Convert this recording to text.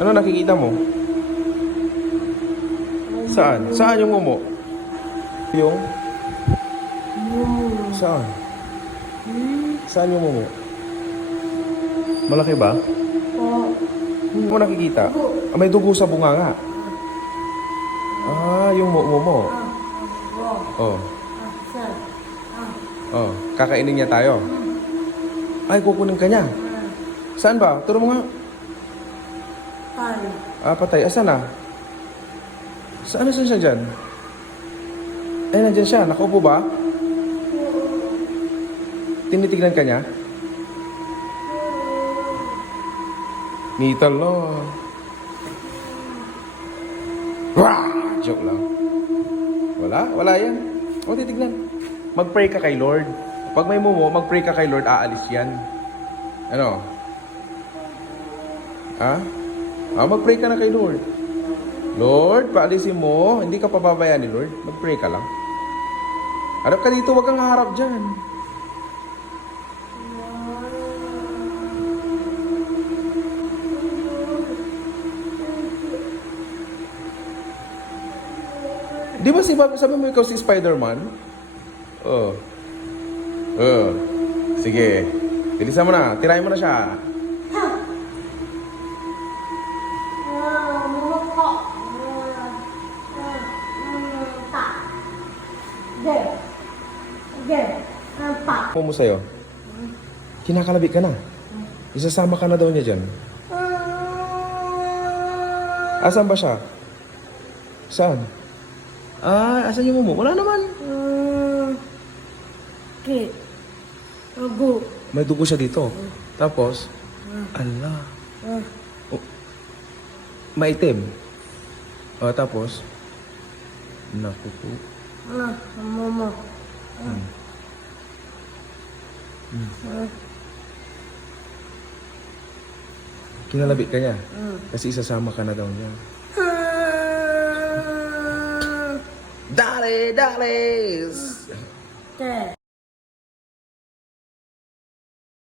Ano nakikita mo? Saan? Saan yung mumo? Yung? Saan? Saan yung mumo? Malaki ba? Hindi mo nakikita? Ah, may dugo sa bunganga. Ah, yung mumo mo. Oh. Oh, kakainin niya tayo. Ay, kukunin ka niya. Saan ba? Turo mo nga. Ah, patay. Asan na? Saan siya dyan? Ay, nandyan siya. Nakaupo ba? Tinitignan ka niya? Nitalo. Wah! Joke lang. Wala? Wala yan. O, titignan. Mag-pray ka kay Lord. Pag may mumo, mag-pray ka kay Lord, aalis yan. Ano? Ha? Ah, mag-pray ka na kay Lord. Lord, paalisin mo. Hindi ka pababayaan ni Lord. Mag-pray ka lang. Harap ka dito, wag kang haharap dyan. Di ba sabi mo ikaw si Spider-Man? Oh. Oh. Sige. Bilisan mo na. Tirahin mo na siya. Ako mo sa'yo. Kinakalabi ka na. Isasama ka na daw niya dyan. Asan ba siya? Saan? Ah, asan yung mumo? Wala naman. Dugo. May dugo siya dito. Tapos, ala. Oh, maitim. Oh, tapos, naku po. Mama. Kinalabi ka niya. Kasi isasama ka na daw niya. Dale, dale!